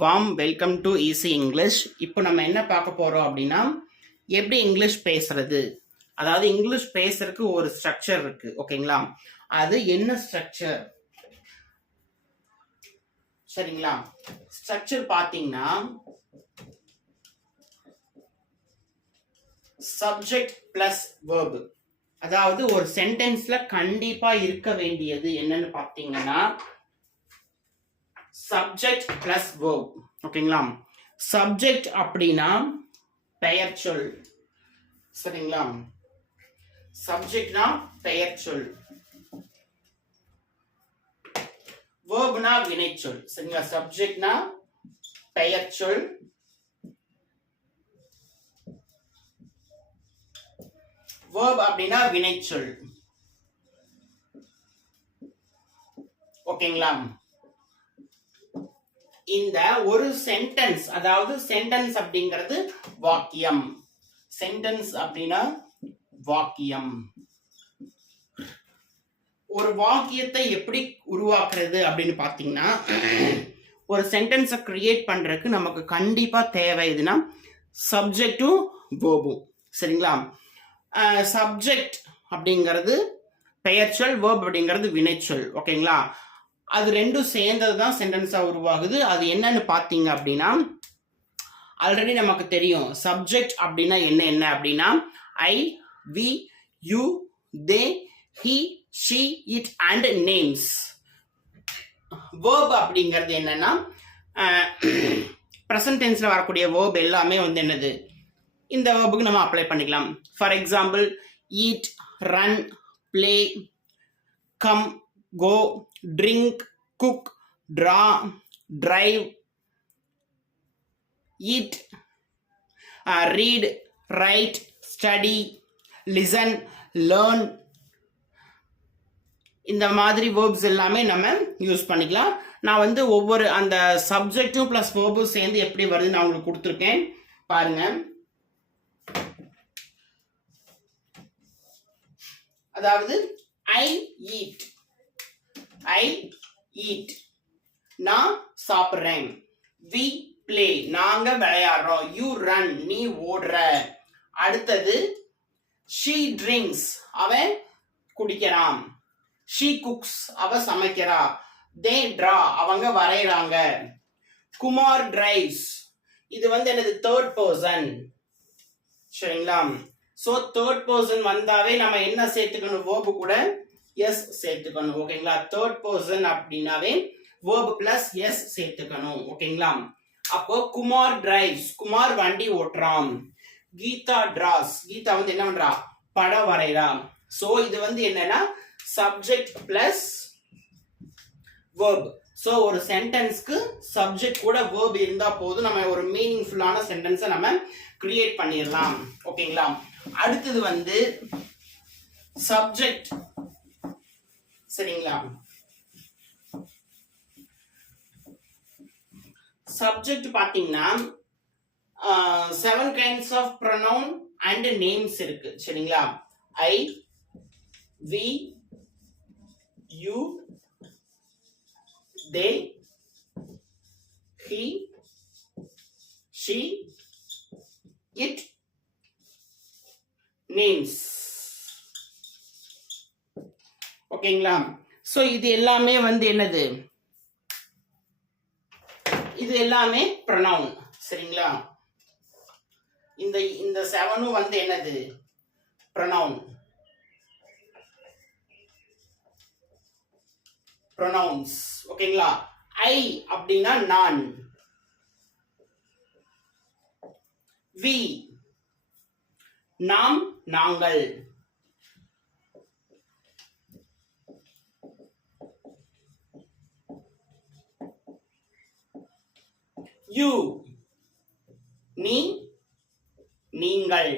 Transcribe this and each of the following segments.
Warm welcome to easy English. இப்போ நம்ம என்ன பார்க்க போகிறோம் அப்படின்னா, எப்படி இங்கிலீஷ் பேசுறது, அதாவது இங்கிலீஷ் பேசுறதுக்கு ஒரு ஸ்ட்ரக்சர் இருக்கு. ஓகேங்களா? அது என்ன ஸ்ட்ரக்சர்? சரிங்களா? ஸ்ட்ரக்சர் பார்த்தீங்கன்னா சப்ஜெக்ட் பிளஸ் வேர்பு. அதாவது ஒரு சென்டென்ஸ்ல கண்டிப்பா இருக்க வேண்டியது என்னன்னு பார்த்தீங்கன்னா சப்ஜெக்ட் பிளஸ் வேர்ப். ஓகேங்களா? சப்ஜெக்ட் அப்படின்னா பெயர் சொல். சரிங்களா? சப்ஜெக்ட்னா பெயர் சொல், வேர்ப்னா வினைச்சொல். சரிங்களா? சப்ஜெக்ட்னா பெயர் சொல், வேர்ப் அப்படின்னா வினைச்சொல். ஓகேங்களா? இந்த ஒரு சென்டென்ஸ், அதாவது சென்டென்ஸ் அப்படிங்கிறது வாக்கியம். சென்டென்ஸ் அப்படின்னா வாக்கியம். ஒரு வாக்கியத்தை எப்படி உருவாக்குறது அப்படின்னு பாத்தீங்கன்னா, ஒரு சென்டென்ஸை கிரியேட் பண்றதுக்கு நமக்கு கண்டிப்பா தேவை எதுனா சப்ஜெக்டும் வேர்பும். சரிங்களா? சப்ஜெக்ட் அப்படிங்கிறது பெயர்ச்சொல், வேர்ப் அப்படிங்கிறது வினைச்சொல். ஓகேங்களா? அது ரெண்டும் சேர்ந்தது தான் சென்டென்ஸா உருவாகுது. அது என்னன்னு பார்த்தீங்க அப்படின்னா, ஆல்ரெடி நமக்கு தெரியும். சப்ஜெக்ட் அப்படின்னா என்ன அப்படின்னா I, we, you, they, he, she, it and names. Verb அப்படிங்கிறது என்னன்னா ப்ரெசன்ட் டென்ஸ்ல வரக்கூடிய வேர்ப் எல்லாமே வந்து என்னது, இந்த வேர்புக்கு நம்ம அப்ளை பண்ணிக்கலாம். For example, eat, run, play, come, go, drink, cook, draw, drive, eat, read, write, study, listen, learn. இந்த மாதிரி வேர்ப்ஸ் எல்லாமே நம்ம யூஸ் பண்ணிக்கலாம். நான் வந்து ஒவ்வொரு அந்த சப்ஜெக்டும் பிளஸ் வேர்பும் சேர்ந்து எப்படி வருது நான் உங்களுக்கு கொடுத்துருக்கேன் பாருங்க. அதாவது ஐ ஈட், I eat, நான் சாப்பிடுறேன். We play, நாங்க விளையாடுறோம். You run, நீ ஓடுற. அடுத்தது she drinks, அவன் குடிக்கிறான். She cooks, அவ சமைக்கிறா. They draw, அவங்க வரையறாங்க. குமார் drives, இது வந்து என்னது, தேர்ட் பர்சன். சரிங்களா? சோ தேர்ட் பர்சன் வந்தாவே நம்ம என்ன சேர்த்துக்கணும், வேர்பு கூட எஸ் சேர்த்துக்கணும். ஓகேங்களா? தேர்ட் பர்சன் அப்படின்னாவே வேர்ப் பிளஸ் எஸ் சேர்த்துக்கணும். ஓகேங்களா? அப்போ குமார் டிரைவ்ஸ், குமார் வண்டி ஓட்டுறான். கீதா டிராஸ், கீதா வந்து என்ன பண்றா, படம் வரைறா. சோ இது வந்து என்னன்னா சப்ஜெக்ட் பிளஸ் வேர்ப். சோ ஒரு சென்டென்ஸ்க்கு சப்ஜெக்ட் கூட வேர்ப் இருந்தா போதும், நம்ம ஒரு மீனிங்ஃபுல்லான சென்டென்ஸை நம்ம கிரியேட் பண்ணிடலாம். ஓகேங்களா? அடுத்தது வந்து சப்ஜெக்ட். சரிங்களா? சப்ஜெக்ட் பாத்தீங்கன்னா 7 kinds of pronoun and names இருக்கு. சரிங்களா? I, we, you, they, he, she, it, names. ஓகேங்களா? சோ இது எல்லாமே வந்து என்னது, இது எல்லாமே ப்ரொனவுன். சரிங்களா? இந்த 7 வந்து என்னது, ப்ரொனவுன், ப்ரொனவுன்ஸ். ஓகேங்களா? ஐ அப்படின்னா நான், வி நாம் நாங்கள், யூ நீ நீங்கள்,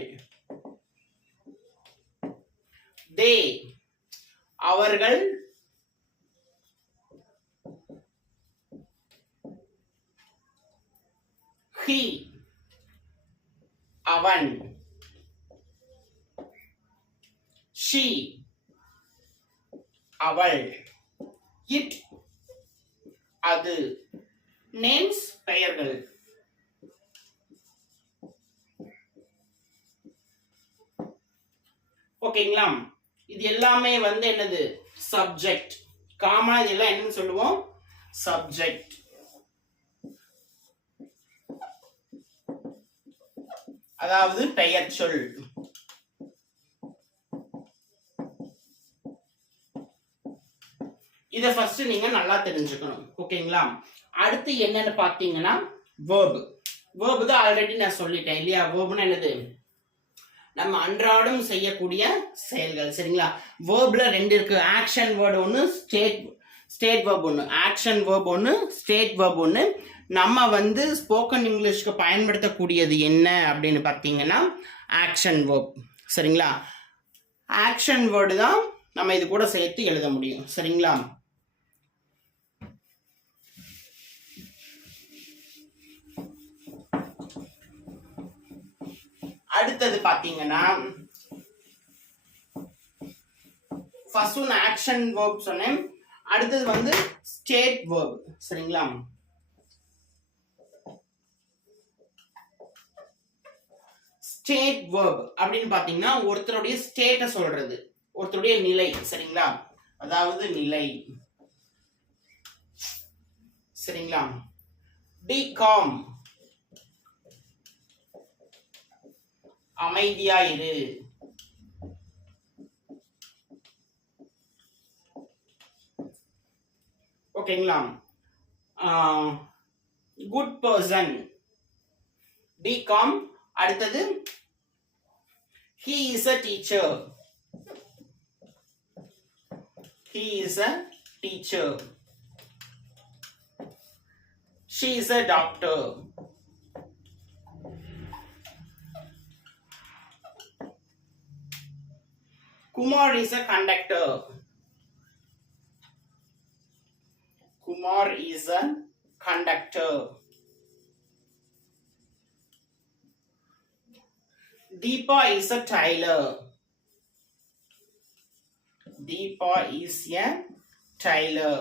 தே அவர்கள், ஹி அவன், ஷி அவள், இட் அது, நேம்ஸ் பெயர்கள். ஓகேங்களா? இது எல்லாமே வந்து என்னது? சப்ஜெக்ட். காமனா இதெல்லாம் என்னன்னு சொல்லுவோம்? சப்ஜெக்ட். அதாவது பெயர் சொல். இத ஃபர்ஸ்ட் நீங்க நல்லா தெரிஞ்சுக்கணும். ஓகேங்களா? அடுத்து என்னன்னு பாத்தீங்கன்னா verb. verb தான் ஆல்ரெடி நான் சொல்லிட்டேன் இல்லையா? verbனா என்னது? நம்ம அன்றாடம் செய்யக்கூடிய செயல்கள். சரிங்களா? verbல ரெண்டு இருக்கு. ஆக்ஷன் வேர்ட் ஒன்னு, ஸ்டேட் verb ஒன்னு. ஆக்ஷன் verb ஒன்னு, ஸ்டேட் verb ஒன்னு. நம்ம வந்து ஸ்போக்கன் இங்கிலீஷ்க்கு பயன்படுத்தக்கூடியது என்ன அப்படின்னு பார்த்தீங்கன்னா ஆக்ஷன் verb. சரிங்களா? ஆக்ஷன் வேர்டு தான் நம்ம இது கூட சேர்த்து எழுத முடியும். சரிங்களா? அடுத்தது பாத்தீங்கன்னா ஃபர்ஸ்ட் ஒன் ஆக்ஷன் verb சொன்னேன். அடுத்தது வந்து ஸ்டேட் verb. சரிங்களா? ஸ்டேட் verb அப்படின்னு பாத்தீங்கன்னா ஒருத்தருடைய ஸ்டேட்டை சொல்றது, ஒருத்தருடைய நிலை. சரிங்களா? அதாவது நிலை. சரிங்களா? be calm, அமைதியா இரு. ஓகேங்களா? Good person, be calm. அடுத்தது he is a teacher. He is a teacher. She is a doctor. Kumar is a conductor. Kumar is a conductor. Deepa is a tailor. Deepa is a tailor.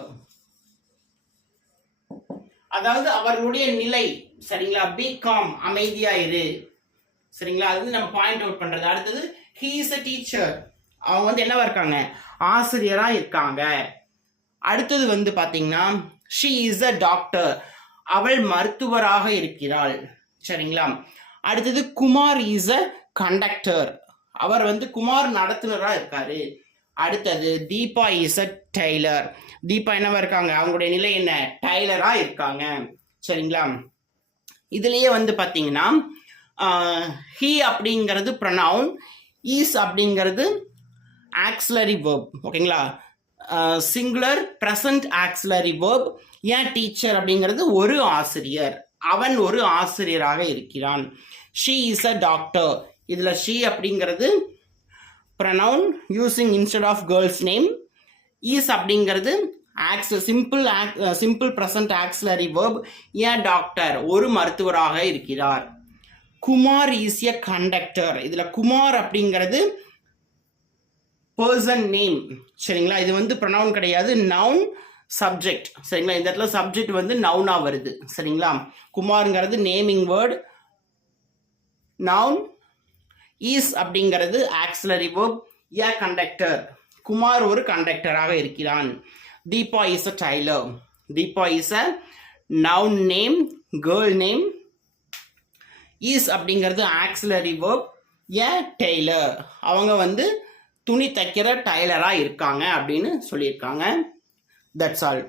அதாவது அவர்களுடைய நிலை. சரிங்களா? be calm, அமைதியா இரு. சரிங்களா? அது நம்ம பாயிண்ட் அவுட் பண்றது. அடுத்தது he is a teacher. அவங்க வந்து என்னவா இருக்காங்க? ஆசிரியரா இருக்காங்க. அடுத்தது வந்து பாத்தீங்கன்னா she is a doctor. அவள் மருத்துவராக இருக்கிறாள். சரிங்களா? அடுத்தது குமார் is a conductor. அவர் வந்து குமார் நடத்துனரா இருக்காரு. அடுத்தது Deepa is a Taylor. Deepa என்னவா இருக்காங்க? அவங்களுடைய நிலை என்ன? டைலரா இருக்காங்க. சரிங்களா? இதுலயே வந்து பாத்தீங்கன்னா he அப்படிங்கிறது ப்ரொனவுன், is அப்படிங்கிறது ஆக்சிலரி verb. ஓகேங்களா? Singular present auxiliary verb. ஏன் டீச்சர் அப்படிங்கிறது ஒரு ஆசிரியர், அவன் ஒரு ஆசிரியராக இருக்கிறான். she is a doctor. இதுல she அப்படிங்கிறது pronoun using instead of girl's name. is அப்படிங்கிறது simple present auxiliary verb. ஏன் டாக்டர்? ஒரு மருத்துவராக இருக்கிறார். Kumar is a conductor. இதுல குமார் அப்படிங்கிறது person name. சரிங்களா? இது வந்து pronoun கிடையாது, noun subject. சரிங்களா? இந்த இடத்துல subject வந்து noun வருது. சரிங்களா? குமார்ங்கிறது நேமிங் வேர்ட். noun. is அப்படிங்கிறது auxiliary verb. a conductor. Kumar ஒரு கண்டக்டராக இருக்கிறான். Deepa is a tailor. Deepa is a noun name, girl name. is அப்படிங்கிறது ஆக்சிலரி verb. a tailor. அவங்க வந்து துணி தைக்கிற டைலரா இருக்காங்க அப்படின்னு சொல்லியிருக்காங்க. That's all.